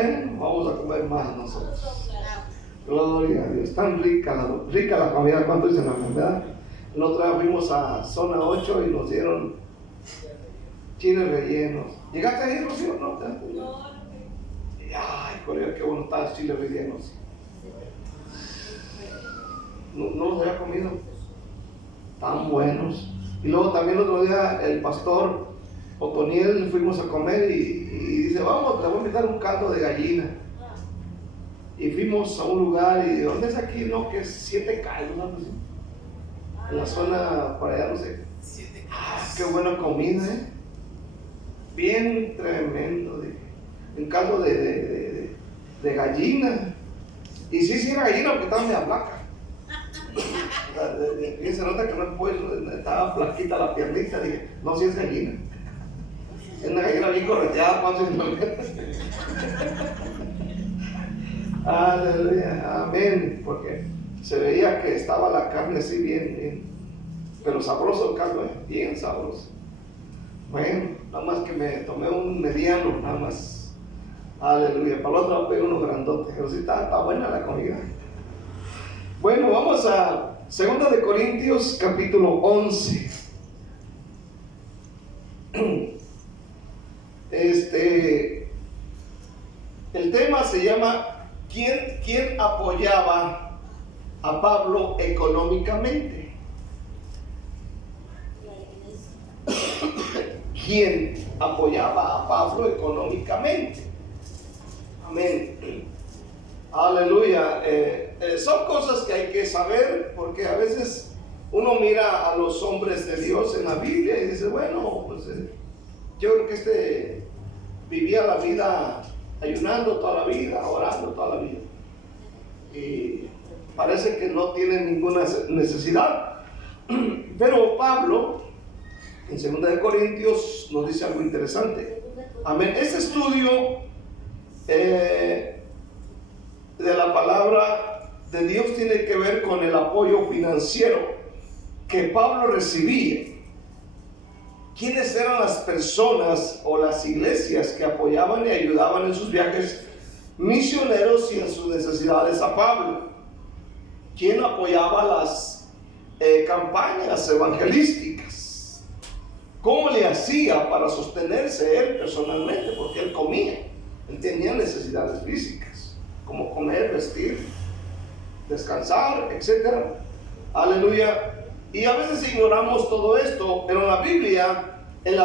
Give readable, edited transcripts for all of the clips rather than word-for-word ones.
bueno, vamos a comer más nosotros. Gloria a Dios, tan rica la comida. ¿Cuánto dicen la verdad? El otro día fuimos a zona 8 y nos dieron chiles rellenos. ¿Llegaste ahí, Rocío? No. Ay, Corea, qué bueno están los chiles rellenos. No los había comido. Tan buenos. Y luego también el otro día el pastor Otoniel fuimos a comer y dice, vamos, te voy a invitar un caldo de gallina. Y fuimos a un lugar y ¿dónde es aquí? No, que es 7 caldos, ¿no? En la zona por allá, no sé. Qué buena comida, bien tremendo. Un caldo de gallina. Y sí era gallina porque estaba media flaca. Y se nota que no es pollo, estaba flaquita la piernita. Dije, no, sí es gallina. Es una gallina bien correteada, Juan, si no aleluya, amén. Porque se veía que estaba la carne así bien, pero sabroso el caldo, bien sabroso. Bueno, nada más que me tomé un mediano, nada más. Aleluya, para el otro pegué unos grandotes, pero sí está buena la comida. Bueno, vamos a 2 de Corintios capítulo 11. El tema se llama ¿Quién apoyaba a Pablo económicamente? ¿Quién apoyaba a Pablo económicamente? Amén. Aleluya. Son cosas que hay que saber, porque a veces uno mira a los hombres de Dios en la Biblia y dice, bueno, pues yo creo que vivía la vida ayunando toda la vida, orando toda la vida, y parece que no tiene ninguna necesidad. Pero Pablo en 2 de Corintios nos dice algo interesante. Amén. Este estudio de la palabra de Dios tiene que ver con el apoyo financiero que Pablo recibía. ¿Quiénes eran las personas o las iglesias que apoyaban y ayudaban en sus viajes misioneros y en sus necesidades a Pablo? ¿Quién apoyaba las campañas evangelísticas? ¿Cómo le hacía para sostenerse él personalmente? Porque él comía, él tenía necesidades físicas, como comer, vestir, descansar, etc. Aleluya. Y a veces ignoramos todo esto, pero en la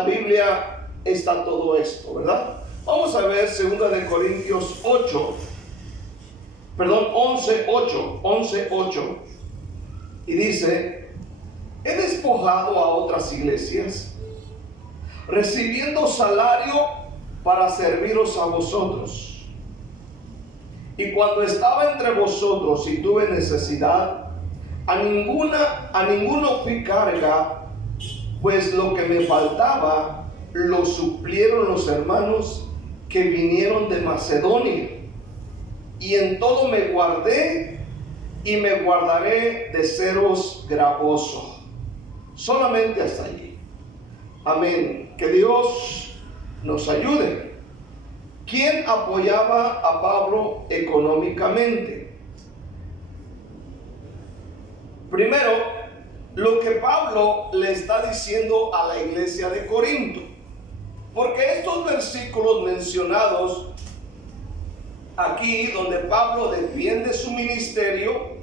Biblia está todo esto, ¿verdad? Vamos a ver 2 de Corintios 11:8. Y dice, he despojado a otras iglesias, recibiendo salario para serviros a vosotros. Y cuando estaba entre vosotros y tuve necesidad, a ninguno fui carga, pues lo que me faltaba lo suplieron los hermanos que vinieron de Macedonia. Y en todo me guardé y me guardaré de seros gravoso. Solamente hasta allí. Amén. Que Dios nos ayude. ¿Quién apoyaba a Pablo económicamente? Primero, lo que Pablo le está diciendo a la iglesia de Corinto, porque estos versículos mencionados aquí, donde Pablo defiende su ministerio,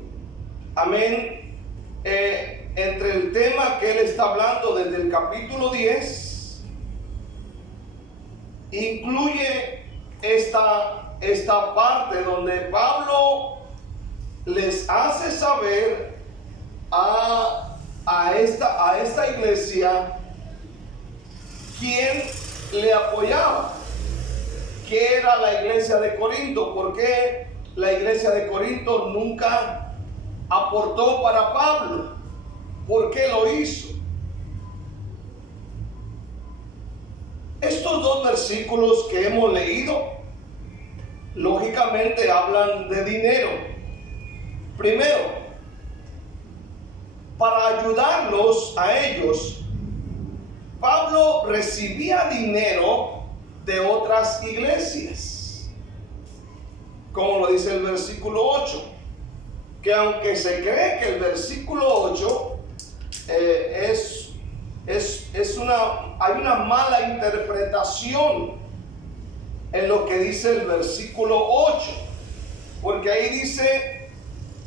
amén, entre el tema que él está hablando desde el capítulo 10, incluye esta parte donde Pablo les hace saber a esta iglesia quién le apoyaba, que era la iglesia de Corinto. Porque la iglesia de Corinto nunca aportó para Pablo. ¿Por qué lo hizo? Estos dos versículos que hemos leído lógicamente hablan de dinero. Primero, para ayudarlos a ellos, Pablo recibía dinero de otras iglesias. como lo dice el versículo 8, que aunque se cree que el versículo 8 hay una mala interpretación en lo que dice el versículo 8, porque ahí dice: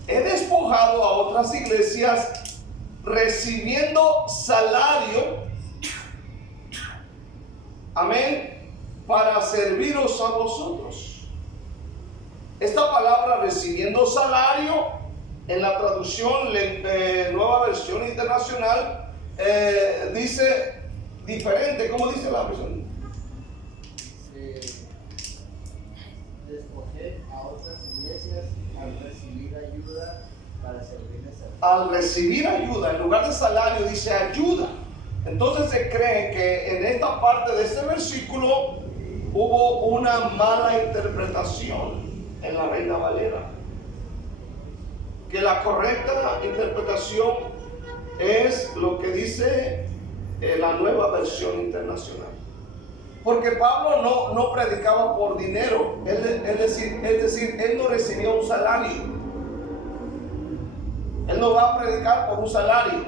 he despojado a otras iglesias recibiendo salario, amén, para serviros a vosotros. Esta palabra recibiendo salario, en la traducción Nueva Versión Internacional, dice diferente. ¿Cómo dice la versión? Despojé a otras iglesias al recibir ayuda para servirles a Dios. Al recibir ayuda, en lugar de salario dice ayuda. Entonces se cree que en esta parte de este versículo hubo una mala interpretación en la Reina Valera, que la correcta interpretación es lo que dice la Nueva Versión Internacional, porque Pablo no predicaba por dinero. Es decir, él no recibía un salario. Él no va a predicar por un salario,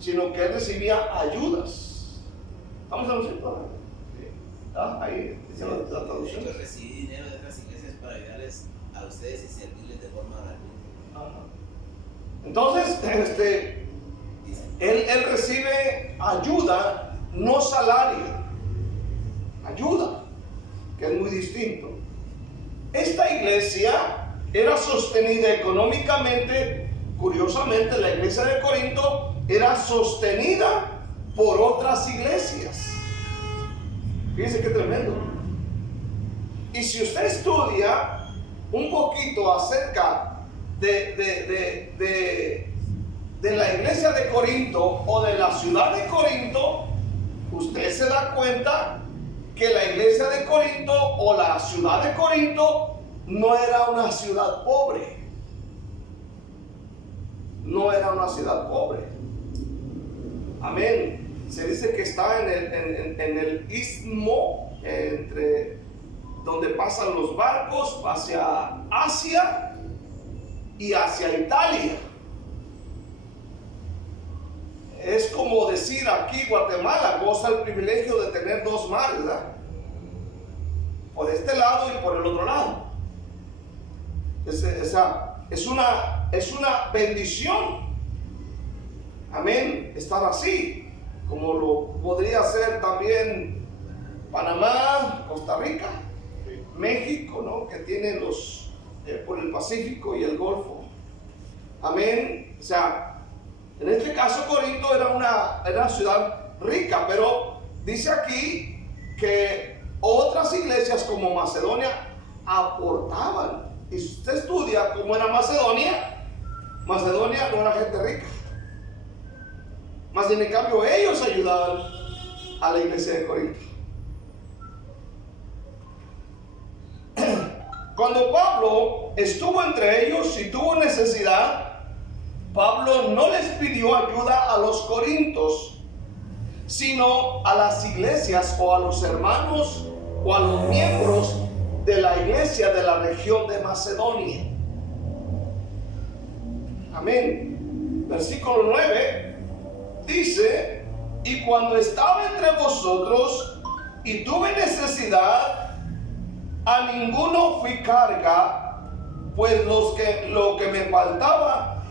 sino que él recibía ayudas. ¿Vamos a decir todo? Ahí dice la traducción. Yo recibí dinero de otras iglesias para ayudarles a ustedes y servirles de forma gratuita. Entonces, él recibe ayuda, no salario. Ayuda, que es muy distinto. Esta iglesia era sostenida económicamente. Curiosamente, la iglesia de Corinto era sostenida por otras iglesias. Fíjense qué tremendo. Y si usted estudia un poquito acerca de la iglesia de Corinto o de la ciudad de Corinto, usted se da cuenta que la iglesia de Corinto o la ciudad de Corinto no era una ciudad pobre. No era una ciudad pobre. Amén. Se dice que está en el istmo, entre donde pasan los barcos hacia Asia y hacia Italia. Es como decir aquí Guatemala goza el privilegio de tener dos mares, ¿verdad? Por este lado y por el otro lado. Es una bendición. Amén. Estar así, como lo podría hacer también Panamá, Costa Rica, México, ¿no? Que tiene los por el Pacífico y el Golfo. Amén. O sea, en este caso Corinto era una ciudad rica, pero dice aquí que otras iglesias como Macedonia aportaban. Y si usted estudia cómo era Macedonia no era gente rica. Más en cambio ellos ayudaban a la iglesia de Corinto. Cuando Pablo estuvo entre ellos y tuvo necesidad, Pablo no les pidió ayuda a los corintios, sino a las iglesias o a los hermanos o a los miembros de la iglesia de la región de Macedonia. Amén. Versículo 9 dice: y cuando estaba entre vosotros y tuve necesidad, a ninguno fui carga, pues lo que me faltaba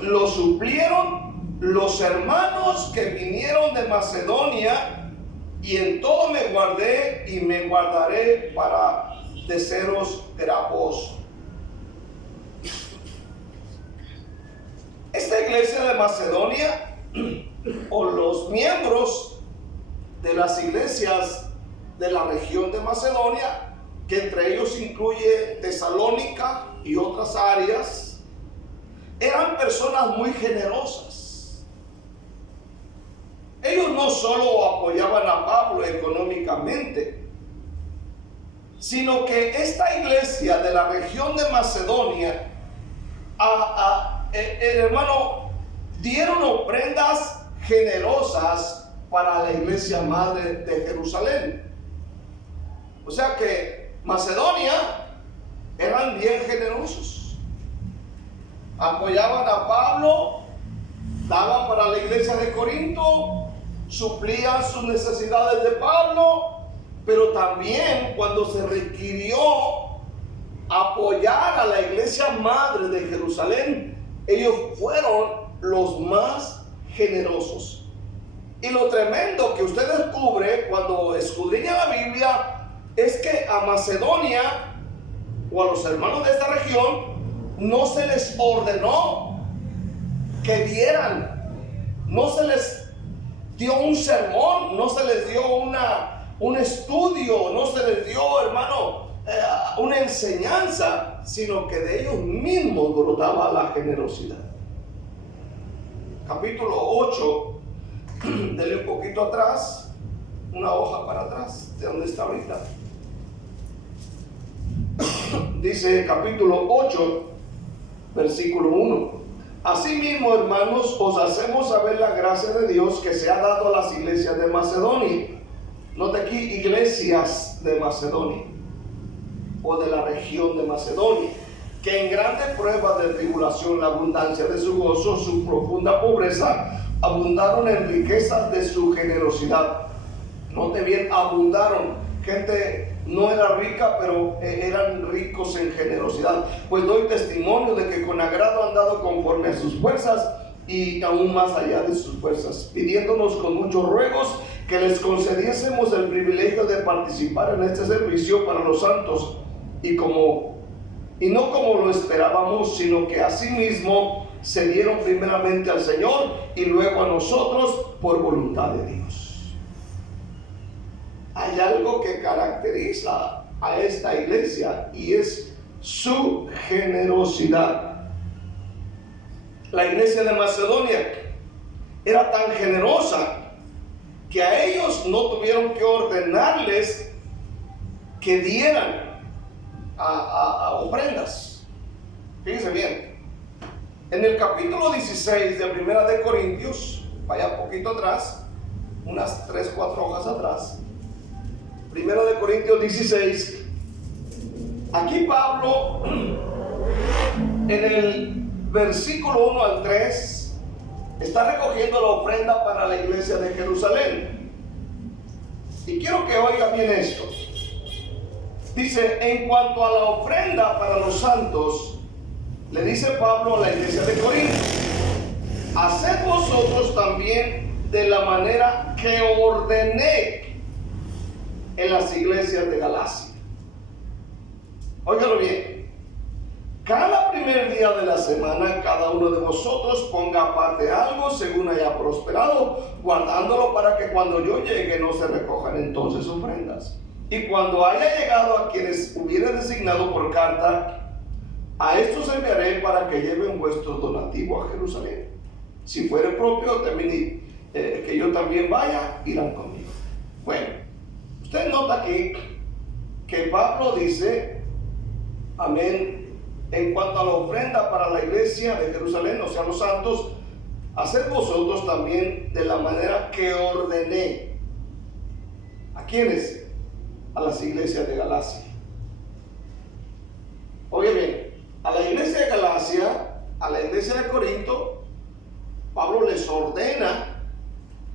lo suplieron los hermanos que vinieron de Macedonia, y en todo me guardé y me guardaré para de seros gravoso. Esta iglesia de Macedonia, o los miembros de las iglesias de la región de Macedonia, que entre ellos incluye Tesalónica y otras áreas, eran personas muy generosas. Ellos no solo apoyaban a Pablo económicamente, sino que esta iglesia de la región de Macedonia, hermano, dieron ofrendas generosas para la iglesia madre de Jerusalén. O sea que Macedonia eran bien generosos. Apoyaban a Pablo, daban para la iglesia de Corinto, suplían sus necesidades de Pablo, pero también cuando se requirió apoyar a la iglesia madre de Jerusalén, ellos fueron los más generosos. Y lo tremendo que usted descubre cuando escudriña la Biblia es que a Macedonia o a los hermanos de esta región no se les ordenó que dieran, no se les dio un sermón, no se les dio un estudio, no se les dio, hermano, una enseñanza, sino que de ellos mismos brotaba la generosidad. Capítulo 8, dele un poquito atrás, una hoja para atrás, de donde está ahorita. Dice capítulo 8, versículo 1. Asimismo, hermanos, os hacemos saber la gracia de Dios que se ha dado a las iglesias de Macedonia. Note aquí, iglesias de Macedonia, o de la región de Macedonia, que en grandes pruebas de tribulación, la abundancia de su gozo, su profunda pobreza, abundaron en riquezas de su generosidad. Note bien, abundaron. Gente no era rica, pero eran ricos en generosidad. Pues doy testimonio de que con agrado han dado conforme a sus fuerzas y aún más allá de sus fuerzas, pidiéndonos con muchos ruegos que les concediésemos el privilegio de participar en este servicio para los santos, y no como lo esperábamos, sino que asimismo se dieron primeramente al Señor y luego a nosotros por voluntad de Dios. Hay algo que caracteriza a esta iglesia y es su generosidad. La iglesia de Macedonia era tan generosa que a ellos no tuvieron que ordenarles que dieran a ofrendas. Fíjense bien, en el capítulo 16 de Primera de Corintios, vaya un poquito atrás, unas 3-4 hojas atrás, Primera de Corintios 16, aquí Pablo en el versículo 1 al 3 está recogiendo la ofrenda para la iglesia de Jerusalén, y quiero que oiga bien esto. Dice, en cuanto a la ofrenda para los santos, le dice Pablo a la iglesia de Corinto: haced vosotros también de la manera que ordené en las iglesias de Galacia. Óigalo bien. Cada primer día de la semana, cada uno de vosotros ponga aparte algo según haya prosperado, guardándolo para que cuando yo llegue no se recojan entonces ofrendas. Y cuando haya llegado a quienes hubiere designado por carta, a estos enviaré para que lleven vuestro donativo a Jerusalén. Si fuere propio también, que yo también vaya, irán conmigo. Bueno, usted nota aquí que Pablo dice, amén, en cuanto a la ofrenda para la iglesia de Jerusalén, o sea, los santos, haced vosotros también de la manera que ordené. ¿A quiénes? A las iglesias de Galacia. Oye bien, a la iglesia de Galacia, a la iglesia de Corinto, Pablo les ordena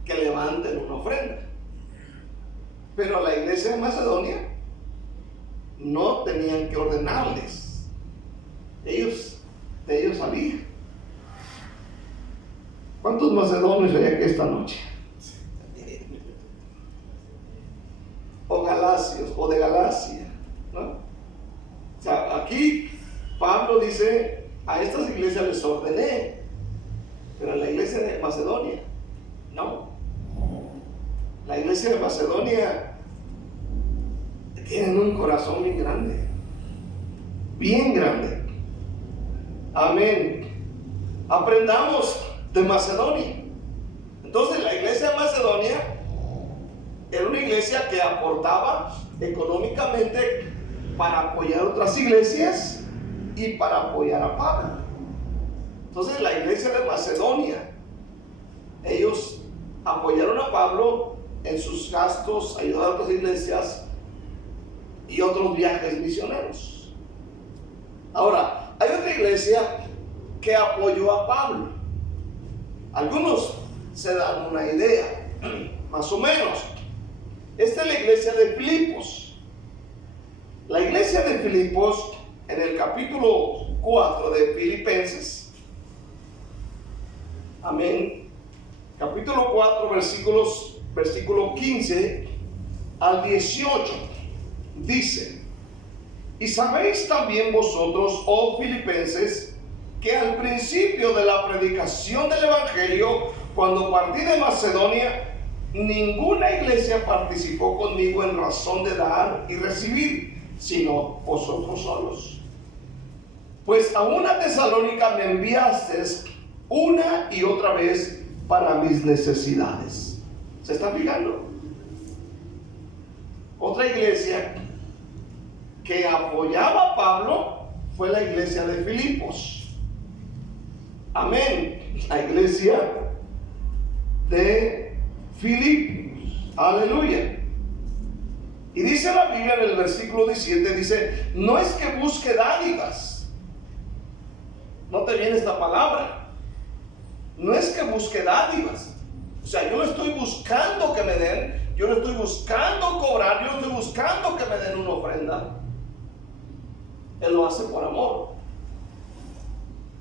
que levanten una ofrenda. Pero a la iglesia de Macedonia no tenían que ordenarles. Ellos salían. ¿Cuántos macedonios hay aquí esta noche? O galacios, o de Galacia, ¿no? O sea, aquí Pablo dice, a estas iglesias les ordené, pero a la iglesia de Macedonia, no. La iglesia de Macedonia tiene un corazón bien grande, bien grande. Amén. Aprendamos de Macedonia. Entonces la iglesia de Macedonia era una iglesia que aportaba económicamente para apoyar otras iglesias y para apoyar a Pablo. Entonces la iglesia de Macedonia, ellos apoyaron a Pablo en sus gastos, ayudaron a otras iglesias y otros viajes misioneros. Ahora, hay otra iglesia que apoyó a Pablo. Algunos se dan una idea, más o menos. Esta es la iglesia de Filipos. La iglesia de Filipos, en el capítulo 4 de Filipenses, amén, capítulo 4, versículo 15 al 18, dice: y sabéis también vosotros, oh filipenses, que al principio de la predicación del evangelio, cuando partí de Macedonia, ninguna iglesia participó conmigo en razón de dar y recibir, sino vosotros solos. Pues aún a Tesalónica me enviasteis una y otra vez para mis necesidades. ¿Se está fijando? Otra iglesia que apoyaba a Pablo fue la iglesia de Filipos. Amén. La iglesia de Filipos. Aleluya. Y dice la Biblia en el versículo 17, dice: no es que busque dádivas. No te viene esta palabra. No es que busque dádivas. O sea, yo no estoy buscando que me den, yo no estoy buscando cobrar, yo no estoy buscando que me den una ofrenda. Él lo hace por amor.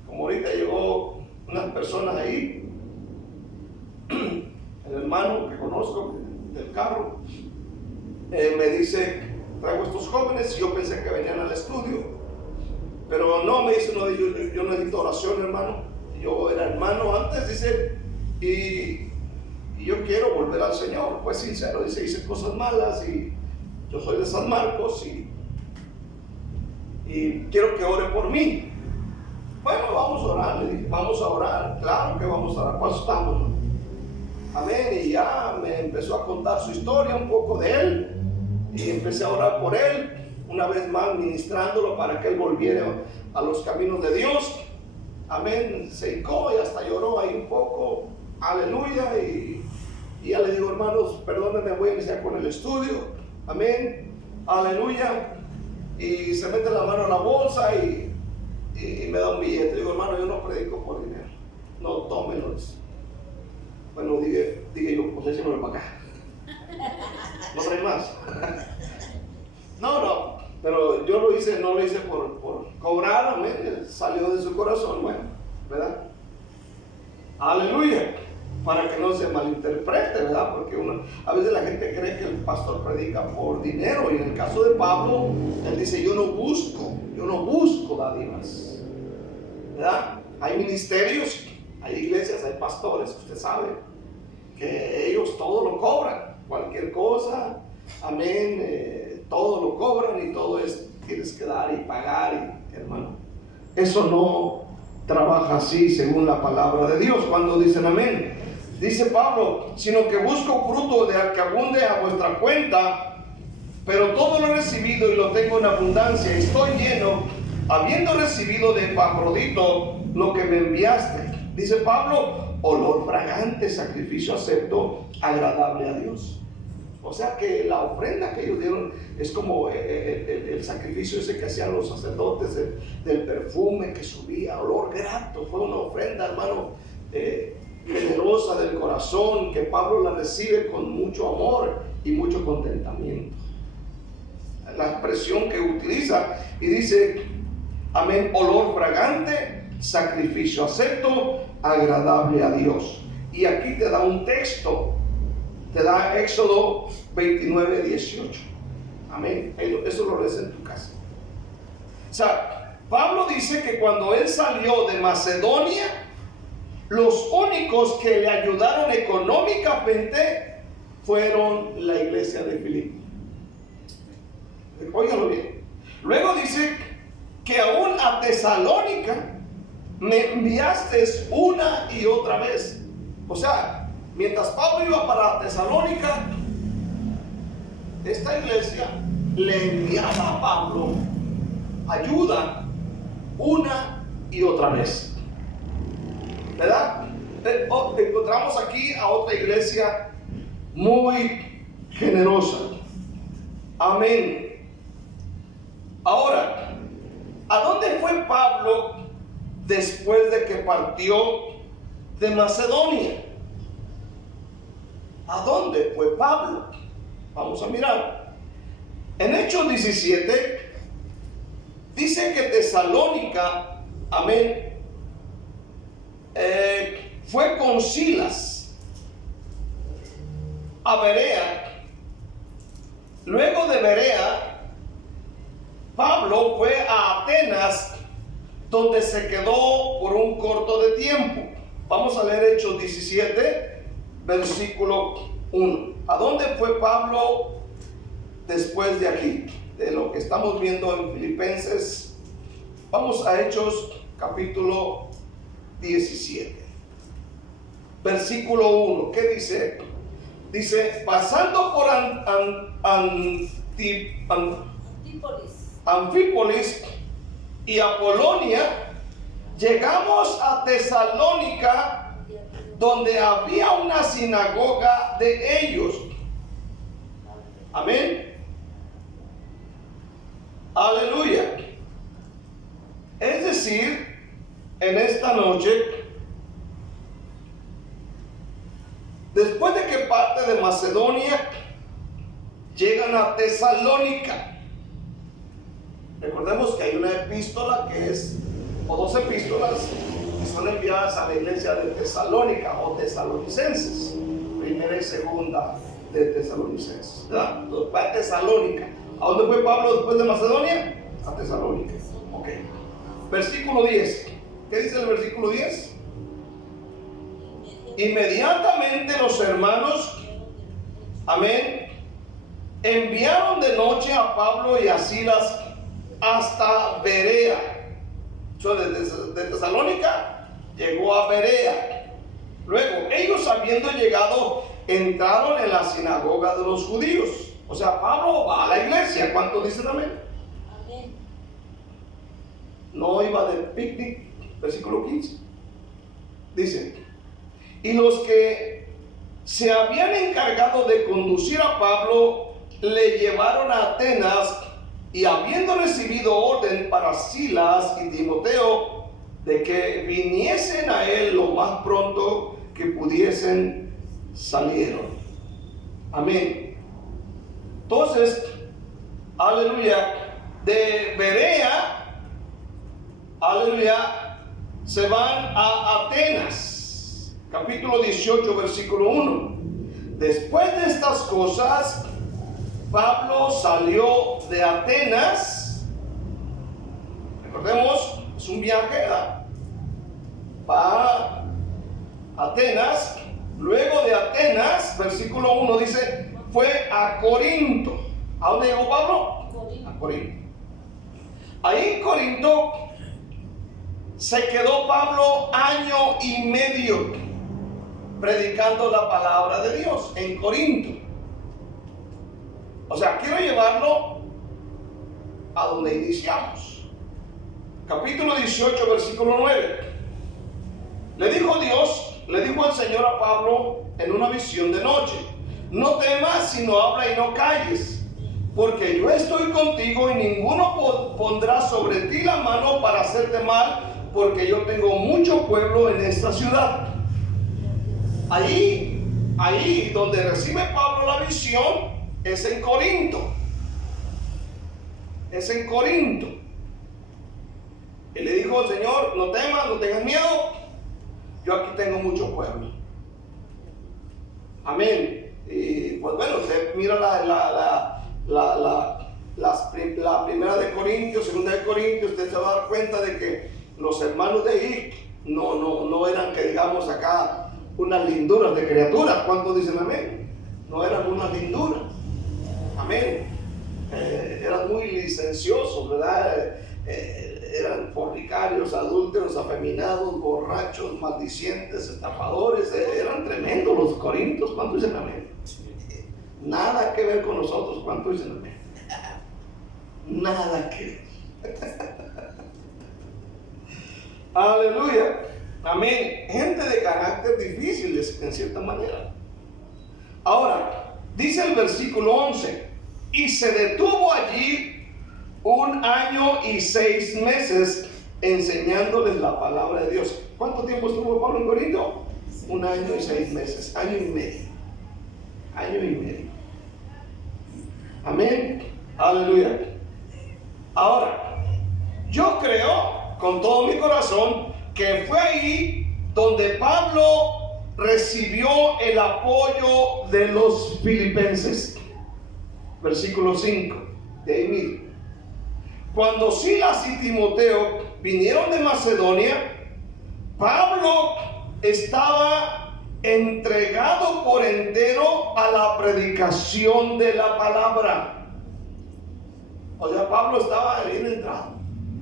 Como ahorita llegó unas personas ahí, el hermano que conozco del carro, me dice: traigo estos jóvenes, y yo pensé que venían al estudio, pero no, me dice, no, yo necesito oración, hermano. Yo era hermano antes, dice, y yo quiero volver al Señor. Pues sincero, dice, hice cosas malas y yo soy de San Marcos y quiero que ore por mí. Bueno, vamos a orar, le dije, vamos a orar, claro que vamos a orar. ¿Cuántos estamos, no? Amén. Y ya me empezó a contar su historia, un poco de él, y empecé a orar por él, una vez más ministrándolo para que él volviera a los caminos de Dios. Amén. Se hincó y hasta lloró ahí un poco. Aleluya. Y ya le digo: hermanos, perdónenme, voy a iniciar con el estudio. Amén. Aleluya. Y se mete la mano en la bolsa y me da un billete. Digo: hermano, yo no predico por dinero. No, tómelo. Bueno, dije yo, pues échamelo para acá. No trae más. No, pero yo lo hice, no lo hice por cobrar. Amén. Salió de su corazón, bueno, ¿verdad? Aleluya. Para que no se malinterprete, ¿verdad? Porque a veces la gente cree que el pastor predica por dinero, y en el caso de Pablo, él dice: yo no busco dádivas, ¿verdad? Hay ministerios, hay iglesias, hay pastores, usted sabe, que ellos todo lo cobran, cualquier cosa, amén, todo lo cobran y todo es, tienes que dar y pagar, y hermano, eso no trabaja así según la palabra de Dios. Cuando dicen amén, dice Pablo: sino que busco fruto de que abunde a vuestra cuenta, pero todo lo he recibido y lo tengo en abundancia, estoy lleno, habiendo recibido de Epafrodito lo que me enviaste. Dice Pablo: olor fragante, sacrificio acepto, agradable a Dios. O sea que la ofrenda que ellos dieron es como el sacrificio ese que hacían los sacerdotes, del perfume que subía, olor grato. Fue una ofrenda, hermano, generosa del corazón, que Pablo la recibe con mucho amor y mucho contentamiento. La expresión que utiliza, y dice, amén, olor fragante, sacrificio acepto, agradable a Dios. Y aquí te da un texto, te da Éxodo 29, 18. Amén. Eso lo lees en tu casa. O sea, Pablo dice que cuando él salió de Macedonia, los únicos que le ayudaron económicamente fueron la iglesia de Filipos. Óigalo bien. Luego dice que aún a Tesalónica me enviaste una y otra vez. O sea, mientras Pablo iba para Tesalónica, esta iglesia le enviaba a Pablo ayuda una y otra vez, ¿verdad? Encontramos aquí a otra iglesia muy generosa. Amén. Ahora, ¿A dónde fue Pablo después de que partió de Macedonia? ¿A dónde fue Pablo? Vamos a mirar. En Hechos 17 dice que Tesalónica, amén, fue con Silas a Berea. Luego de Berea, Pablo fue a Atenas, donde se quedó por un corto de tiempo. Vamos a leer Hechos 17, versículo 1. ¿A dónde fue Pablo después de aquí? De lo que estamos viendo en Filipenses. Vamos a Hechos capítulo 17, versículo 1. ¿Qué dice? Dice, pasando por Anfípolis y Apolonia, llegamos a Tesalónica, donde había una sinagoga de ellos. Amén. Aleluya. Es decir, en esta noche, después de que parte de Macedonia, llegan a Tesalónica. Recordemos que hay una epístola que es, o dos epístolas que son enviadas a la iglesia de Tesalónica o tesalonicenses, primera y segunda de Tesalonicenses, ¿verdad? Entonces, va a Tesalónica. ¿A dónde fue Pablo después de Macedonia? A Tesalónica. Ok. Versículo 10. ¿Qué dice el versículo 10? Inmediatamente los hermanos, amén, enviaron de noche a Pablo y a Silas hasta Berea. De Tesalónica llegó a Berea. Luego, ellos habiendo llegado, entraron en la sinagoga de los judíos. O sea, Pablo va a la iglesia. ¿Cuántos dicen amén? Amén. No iba de picnic. Versículo 15. Dice, y los que se habían encargado de conducir a Pablo le llevaron a Atenas, y habiendo recibido orden para Silas y Timoteo de que viniesen a él lo más pronto que pudiesen, salieron. Amén. Entonces, aleluya, de Berea, aleluya, se van a Atenas. Capítulo 18, versículo 1. Después de estas cosas, Pablo salió de Atenas. Recordemos, es un viaje, ¿verdad? Va a Atenas. Luego de Atenas, versículo 1 dice, fue a Corinto. ¿A dónde llegó Pablo? A Corinto. Ahí en Corinto se quedó Pablo año y medio predicando la palabra de Dios en Corinto. O sea, quiero llevarlo a donde iniciamos. Capítulo 18, versículo 9. Le dijo el Señor a Pablo en una visión de noche: no temas, sino habla y no calles, porque yo estoy contigo y ninguno pondrá sobre ti la mano para hacerte mal, porque yo tengo mucho pueblo en esta ciudad. Ahí donde recibe Pablo la visión es en Corinto. Es en Corinto. Y le dijo el Señor: no temas, no tengas miedo, yo aquí tengo mucho pueblo. Amén. Y pues bueno, usted mira la primera de Corintios, segunda de Corintios, usted se va a dar cuenta de que los hermanos de ahí no eran, que digamos acá, unas linduras de criaturas. ¿Cuántos dicen amén? No eran unas linduras. Amén. Eran muy licenciosos, ¿verdad? Eran fornicarios, adúlteros, afeminados, borrachos, maldicientes, estafadores. Eran tremendos los corintios. ¿Cuántos dicen amén? Nada que ver con nosotros. ¿Cuántos dicen amén? Nada que ver. Aleluya. Amén. Gente de carácter difíciles en cierta manera. Ahora, dice el versículo 11: y se detuvo allí 1 año y 6 meses enseñándoles la palabra de Dios. ¿Cuánto tiempo estuvo Pablo en Corinto? 1 año y 6 meses, año y medio. Año y medio. Amén. Aleluya. Ahora, yo creo con todo mi corazón que fue ahí donde Pablo recibió el apoyo de los filipenses. Versículo 5. De ahí mismo. Cuando Silas y Timoteo vinieron de Macedonia, Pablo estaba entregado por entero a la predicación de la palabra. O sea, Pablo estaba bien entrado,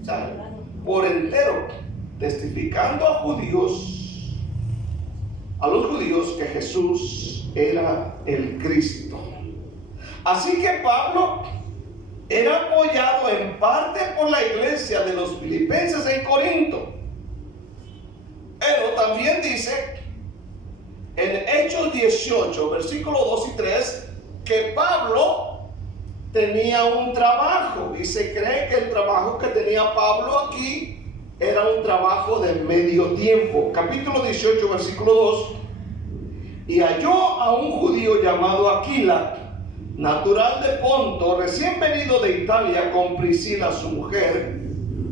o sea, por entero, testificando a los judíos que Jesús era el Cristo. Así que Pablo era apoyado en parte por la iglesia de los filipenses en Corinto. Pero también dice en Hechos 18, versículos 2 y 3, que Pablo tenía un trabajo y se cree que el trabajo que tenía Pablo aquí era un trabajo de medio tiempo. Capítulo 18, versículo 2. Y halló a un judío llamado Aquila, natural de Ponto, recién venido de Italia, con Priscila su mujer,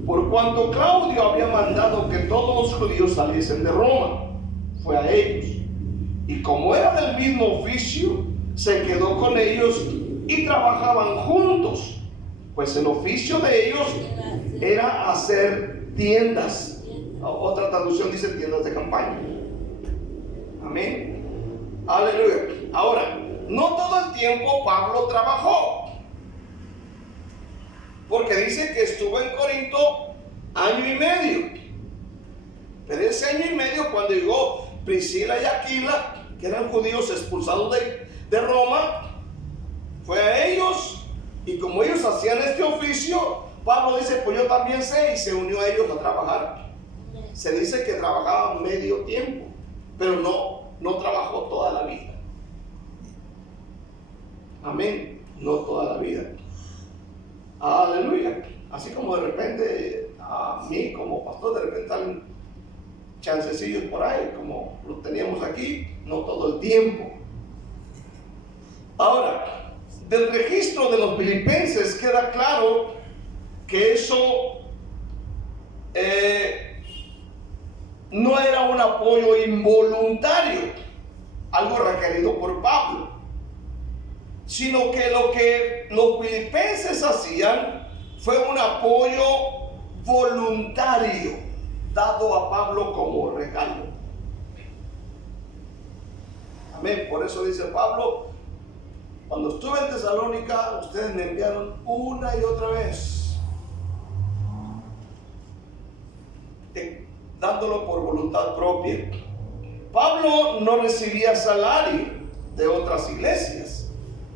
por cuanto Claudio había mandado que todos los judíos saliesen de Roma. Fue a ellos, y como era del mismo oficio, se quedó con ellos y trabajaban juntos, pues el oficio de ellos era hacer tiendas. Otra traducción dice tiendas de campaña. Amén. Aleluya. Ahora, no todo el tiempo Pablo trabajó, porque dice que estuvo en Corinto año y medio. Pero ese año y medio, cuando llegó Priscila y Aquila, que eran judíos expulsados de Roma, fue a ellos, y como ellos hacían este oficio, Pablo dice, pues yo también sé, y se unió a ellos a trabajar. Se dice que trabajaba medio tiempo, pero no trabajó toda la vida. Amén. No toda la vida. Aleluya. Así como de repente a mí como pastor de repente salen chancecillos por ahí, como los teníamos aquí, no todo el tiempo. Ahora, del registro de los filipenses queda claro que eso no era un apoyo involuntario, algo requerido por Pablo, sino que lo que los filipenses hacían fue un apoyo voluntario dado a Pablo como regalo. Amén. Por eso dice Pablo, cuando estuve en Tesalónica, ustedes me enviaron una y otra vez, dándolo por voluntad propia. Pablo no recibía salario de otras iglesias.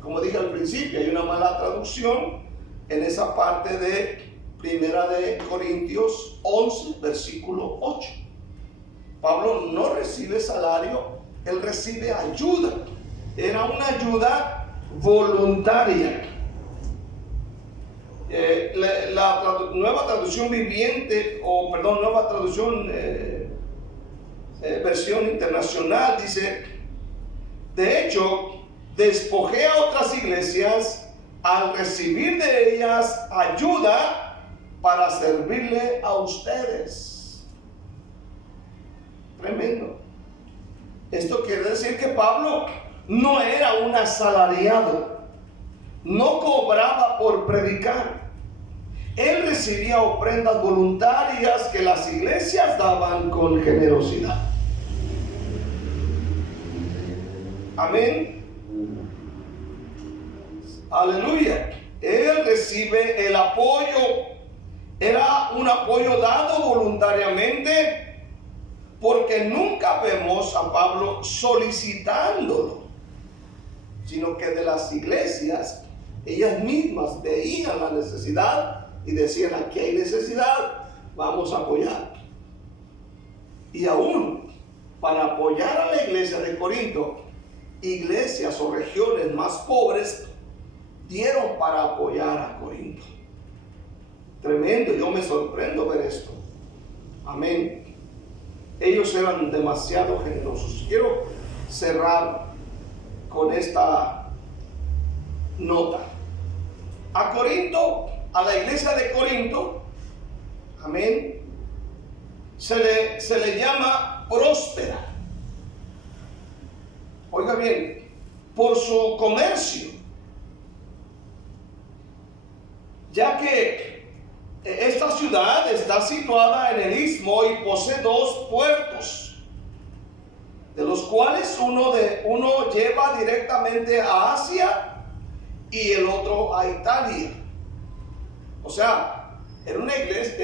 Como dije al principio, hay una mala traducción en esa parte de Primera de Corintios 11, versículo 8. Pablo no recibe salario, él recibe ayuda. Era una ayuda voluntaria. La nueva traducción viviente, nueva traducción versión internacional dice, de hecho, despojé a otras iglesias al recibir de ellas ayuda para servirle a ustedes. Tremendo. Esto quiere decir que Pablo no era un asalariado, no cobraba por predicar. Él recibía ofrendas voluntarias que las iglesias daban con generosidad. Amén. Aleluya. Él recibe el apoyo. Era un apoyo dado voluntariamente, porque nunca vemos a Pablo solicitándolo, sino que de las iglesias, ellas mismas veían la necesidad y decían, aquí hay necesidad, vamos a apoyar. Y aún para apoyar a la iglesia de Corinto, iglesias o regiones más pobres dieron para apoyar a Corinto. tremendo. Yo me sorprendo ver esto. Amén. Ellos eran demasiado generosos. Quiero cerrar con esta nota. A Corinto, a la iglesia de Corinto, amén, se le llama próspera. Oiga bien, por su comercio, ya que esta ciudad está situada en el istmo y posee 2 puertos, de los cuales uno lleva directamente a Asia y el otro a Italia. O sea, era una iglesia,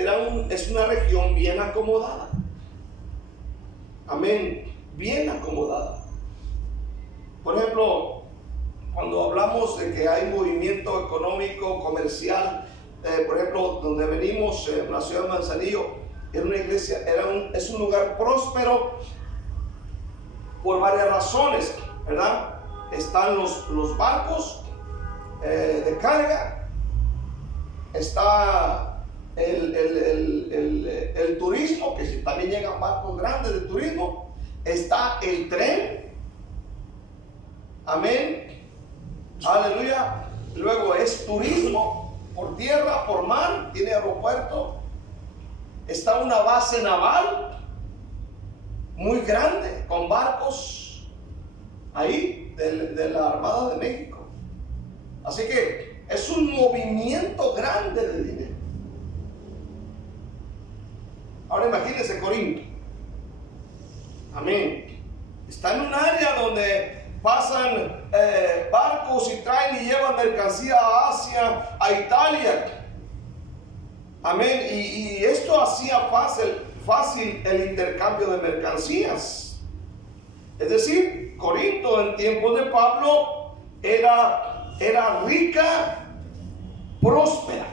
es una región bien acomodada. Amén, bien acomodada. Por ejemplo, cuando hablamos de que hay movimiento económico, comercial, por ejemplo, donde venimos, en la ciudad de Manzanillo, era una iglesia, es un lugar próspero por varias razones, ¿verdad? Están los barcos de carga, está el turismo, que también llegan barcos grandes de turismo, está el tren, amén, aleluya. Luego es turismo por tierra, por mar, tiene aeropuerto, está una base naval muy grande con barcos ahí de la Armada de México. Así que es un movimiento grande de dinero. Ahora imagínense Corinto. Amén. Está en un área donde pasan barcos y traen y llevan mercancía a Asia, a Italia. Amén. Y esto hacía fácil el intercambio de mercancías. Es decir, Corinto en tiempos de Pablo era rica, próspera.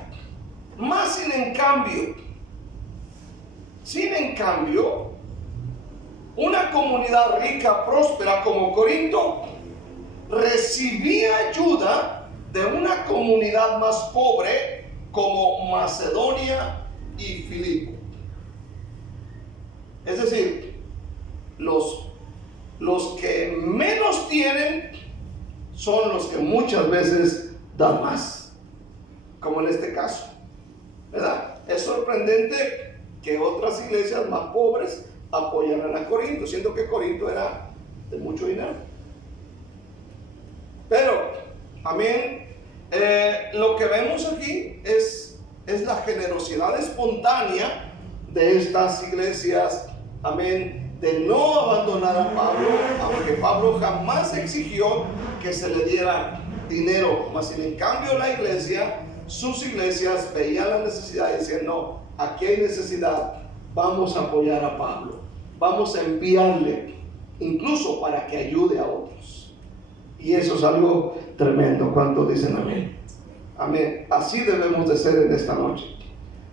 Más sin en cambio, una comunidad rica, próspera como Corinto recibía ayuda de una comunidad más pobre como Macedonia y Filipo. Es decir, los que menos tienen son los que muchas veces dan más, como en este caso, ¿verdad? Es sorprendente que otras iglesias más pobres apoyaran a Corinto, siendo que Corinto era de mucho dinero. Pero, amén, lo que vemos aquí es la generosidad espontánea de estas iglesias, amén, de no abandonar a Pablo, aunque Pablo jamás exigió que se le diera dinero, mas en cambio la iglesia, sus iglesias veían la necesidad y decían: no, aquí hay necesidad, vamos a apoyar a Pablo, vamos a enviarle, incluso para que ayude a otros. Y eso es algo tremendo. ¿Cuántos dicen amén? Amén. Así debemos de ser en esta noche,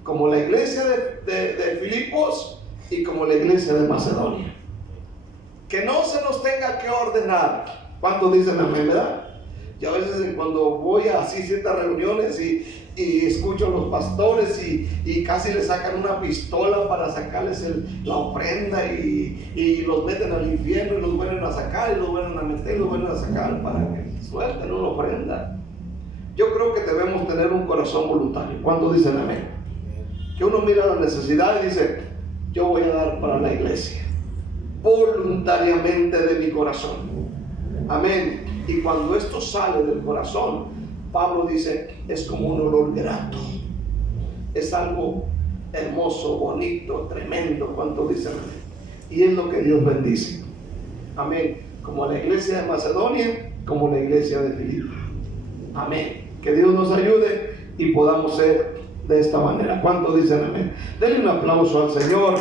como la iglesia de Filipos y como la iglesia de Macedonia. Que no se nos tenga que ordenar. ¿Cuántos dicen amén, verdad? Yo a veces cuando voy a así ciertas reuniones y escucho a los pastores y casi les sacan una pistola para sacarles la ofrenda y los meten al infierno y los vuelven a sacar y los vuelven a meter y los vuelven a sacar para que suelten una ofrenda. Yo creo que debemos tener un corazón voluntario. ¿Cuántos dicen amén? Que uno mira la necesidad y dice: yo voy a dar para la iglesia, voluntariamente de mi corazón. Amén. Y cuando esto sale del corazón, Pablo dice, es como un olor grato. Es algo hermoso, bonito, tremendo. ¿Cuánto dicen amén? Y es lo que Dios bendice. Amén. Como la iglesia de Macedonia, como la iglesia de Filipo. Amén. Que Dios nos ayude y podamos ser de esta manera. ¿Cuánto dicen amén? Denle un aplauso al Señor.